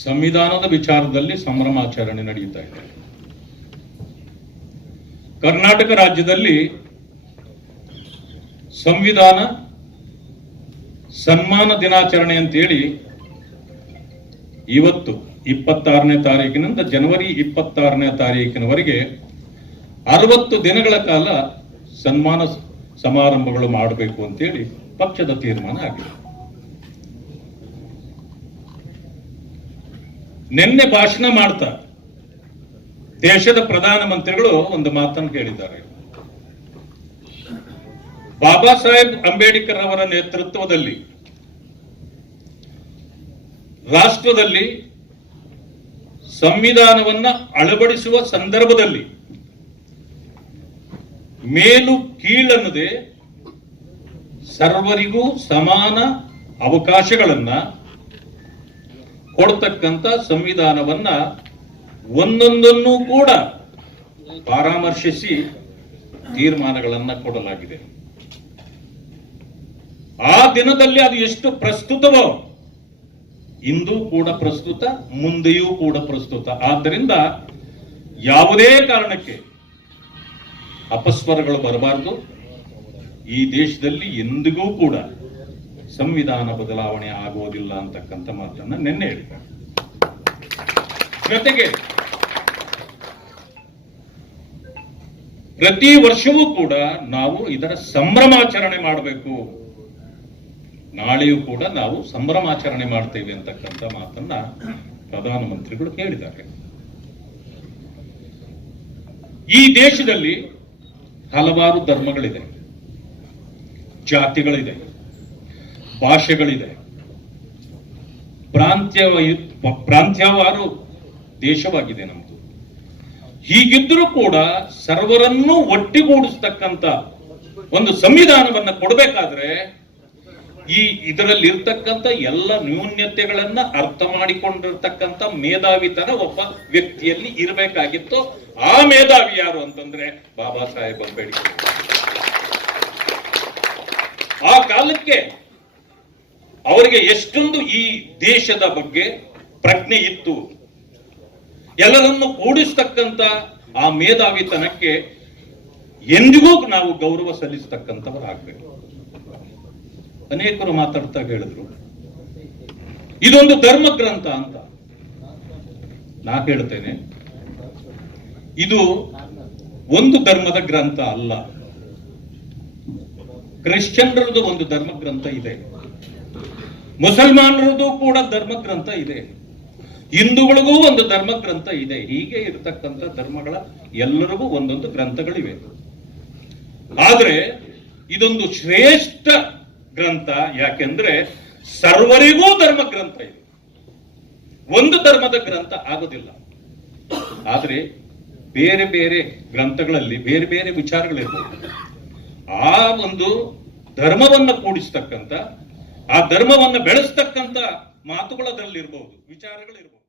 ಸಂವಿಧಾನದ ವಿಚಾರದಲ್ಲಿ ಸಂಭ್ರಮಾಚರಣೆ ನಡೆಯುತ್ತಾ ಇದೆ. ಕರ್ನಾಟಕ ರಾಜ್ಯದಲ್ಲಿ ಸಂವಿಧಾನ ಸನ್ಮಾನ ದಿನಾಚರಣೆ ಅಂತೇಳಿ ಇವತ್ತು ಇಪ್ಪತ್ತಾರನೇ ತಾರೀಕಿನಿಂದ ಜನವರಿ ಇಪ್ಪತ್ತಾರನೇ ತಾರೀಕಿನವರೆಗೆ ಅರವತ್ತು ದಿನಗಳ ಕಾಲ ಸನ್ಮಾನ ಸಮಾರಂಭಗಳು ಮಾಡಬೇಕು ಅಂತೇಳಿ ಪಕ್ಷದ ತೀರ್ಮಾನ ಆಗಿದೆ. ನಿನ್ನೆ ಭಾಷಣ ಮಾಡ್ತಾ ದೇಶದ ಪ್ರಧಾನಮಂತ್ರಿಗಳು ಒಂದು ಮಾತನ್ನು ಹೇಳಿದ್ದಾರೆ. ಬಾಬಾ ಸಾಹೇಬ್ ಅಂಬೇಡ್ಕರ್ ಅವರ ನೇತೃತ್ವದಲ್ಲಿ ರಾಷ್ಟ್ರದಲ್ಲಿ ಸಂವಿಧಾನವನ್ನ ಅಳವಡಿಸುವ ಸಂದರ್ಭದಲ್ಲಿ ಮೇಲು ಕೀಳನ್ನದೆ ಸರ್ವರಿಗೂ ಸಮಾನ ಅವಕಾಶಗಳನ್ನ ಕೊಡ್ತಕ್ಕಂತ ಸಂವಿಧಾನವನ್ನ ಒಂದೊಂದನ್ನು ಕೂಡ ಪರಾಮರ್ಶಿಸಿ ತೀರ್ಮಾನಗಳನ್ನ ಕೊಡಲಾಗಿದೆ. ಆ ದಿನದಲ್ಲಿ ಅದು ಎಷ್ಟು ಪ್ರಸ್ತುತವೋ ಇಂದು ಕೂಡ ಪ್ರಸ್ತುತ, ಮುಂದೆಯೂ ಕೂಡ ಪ್ರಸ್ತುತ. ಆದ್ದರಿಂದ ಯಾವುದೇ ಕಾರಣಕ್ಕೆ ಅಪಸ್ವರಗಳು ಬರಬಾರದು. ಈ ದೇಶದಲ್ಲಿ ಎಂದಿಗೂ ಕೂಡ ಸಂವಿಧಾನ ಬದಲಾವಣೆ ಆಗೋದಿಲ್ಲ ಅಂತಕ್ಕಂಥ ಮಾತನ್ನ ನಿನ್ನೆ ಹೇಳ್ತಾರೆ. ಜೊತೆಗೆ ಪ್ರತಿ ವರ್ಷವೂ ಕೂಡ ನಾವು ಇದರ ಸಂಭ್ರಮಾಚರಣೆ ಮಾಡಬೇಕು. ನಾಳೆಯೂ ಕೂಡ ನಾವು ಸಂಭ್ರಮಾಚರಣೆ ಮಾಡ್ತೇವೆ ಅಂತಕ್ಕಂಥ ಮಾತನ್ನ ಪ್ರಧಾನಮಂತ್ರಿಗಳು ಹೇಳಿದ್ದಾರೆ. ಈ ದೇಶದಲ್ಲಿ ಹಲವಾರು ಧರ್ಮಗಳಿದೆ, ಜಾತಿಗಳಿದೆ. ಭಾಷೆಗಳಿದೆ. ಪ್ರಾಂತ್ಯ ಪ್ರಾಂತ್ಯವಾರು ದೇಶವಾಗಿದೆ ನಮ್ಮದು ಹೀಗಿದ್ರೂ ಕೂಡ ಸರ್ವರನ್ನೂ ಒಟ್ಟಿಗೂಡಿಸ್ತಕ್ಕಂಥ ಒಂದು ಸಂವಿಧಾನವನ್ನ ಕೊಡಬೇಕಾದ್ರೆ ಈ ಇದರಲ್ಲಿ ಇರ್ತಕ್ಕಂಥ ಎಲ್ಲ ನ್ಯೂನ್ಯತೆಗಳನ್ನ ಅರ್ಥ ಮಾಡಿಕೊಂಡಿರ್ತಕ್ಕಂಥ ಮೇಧಾವಿತನ ಒಬ್ಬ ವ್ಯಕ್ತಿಯಲ್ಲಿ ಇರಬೇಕಾಗಿತ್ತು. ಆ ಮೇಧಾವಿ ಯಾರು ಅಂತಂದ್ರೆ ಬಾಬಾ ಸಾಹೇಬ್ ಅಂಬೇಡ್ಕರ್. ಆ ಕಾಲಕ್ಕೆ ಅವರಿಗೆ ಎಷ್ಟೊಂದು ಈ ದೇಶದ ಬಗ್ಗೆ ಪ್ರಜ್ಞೆ ಇತ್ತು. ಎಲ್ಲರನ್ನು ಕೂಡಿಸ್ತಕ್ಕಂತ ಆ ಮೇಧಾವಿತನಕ್ಕೆ ಎಂದಿಗೂ ನಾವು ಗೌರವ ಸಲ್ಲಿಸ್ತಕ್ಕಂಥವರಾಗಬೇಕು. ಅನೇಕರು ಮಾತಾಡ್ತಾ ಹೇಳಿದ್ರು. ಇದೊಂದು ಧರ್ಮ ಗ್ರಂಥ ಅಂತ ನಾ ಹೇಳ್ತೇನೆ. ಇದು ಒಂದು ಧರ್ಮದ ಗ್ರಂಥ ಅಲ್ಲ. ಕ್ರಿಶ್ಚಿಯನ್ರದ್ದು ಒಂದು ಧರ್ಮ ಗ್ರಂಥ ಇದೆ. ಮುಸಲ್ಮಾನರದ್ದು ಕೂಡ ಧರ್ಮ ಗ್ರಂಥ ಇದೆ. ಹಿಂದೂಗಳಿಗೂ ಒಂದು ಧರ್ಮ ಗ್ರಂಥ ಇದೆ. ಹೀಗೆ ಇರತಕ್ಕಂಥ ಧರ್ಮಗಳ ಎಲ್ಲರಿಗೂ ಒಂದೊಂದು ಗ್ರಂಥಗಳಿವೆ. ಆದ್ರೆ ಇದೊಂದು ಶ್ರೇಷ್ಠ ಗ್ರಂಥ ಯಾಕೆಂದ್ರೆ ಸರ್ವರಿಗೂ ಧರ್ಮ ಗ್ರಂಥ ಇದೆ. ಒಂದು ಧರ್ಮದ ಗ್ರಂಥ ಆಗೋದಿಲ್ಲ. ಆದ್ರೆ ಬೇರೆ ಬೇರೆ ಗ್ರಂಥಗಳಲ್ಲಿ ಬೇರೆ ಬೇರೆ ವಿಚಾರಗಳಿರ್ಬೋದು. ಆ ಒಂದು ಧರ್ಮವನ್ನು ಕೂಡಿಸ್ತಕ್ಕಂಥ ಆ ಧರ್ಮವನ್ನು ಬೆಳೆಸ್ತಕ್ಕಂಥ ಮಾತುಗಳದಲ್ಲಿರ್ಬಹುದು ವಿಚಾರಗಳಿರ್ಬಹುದು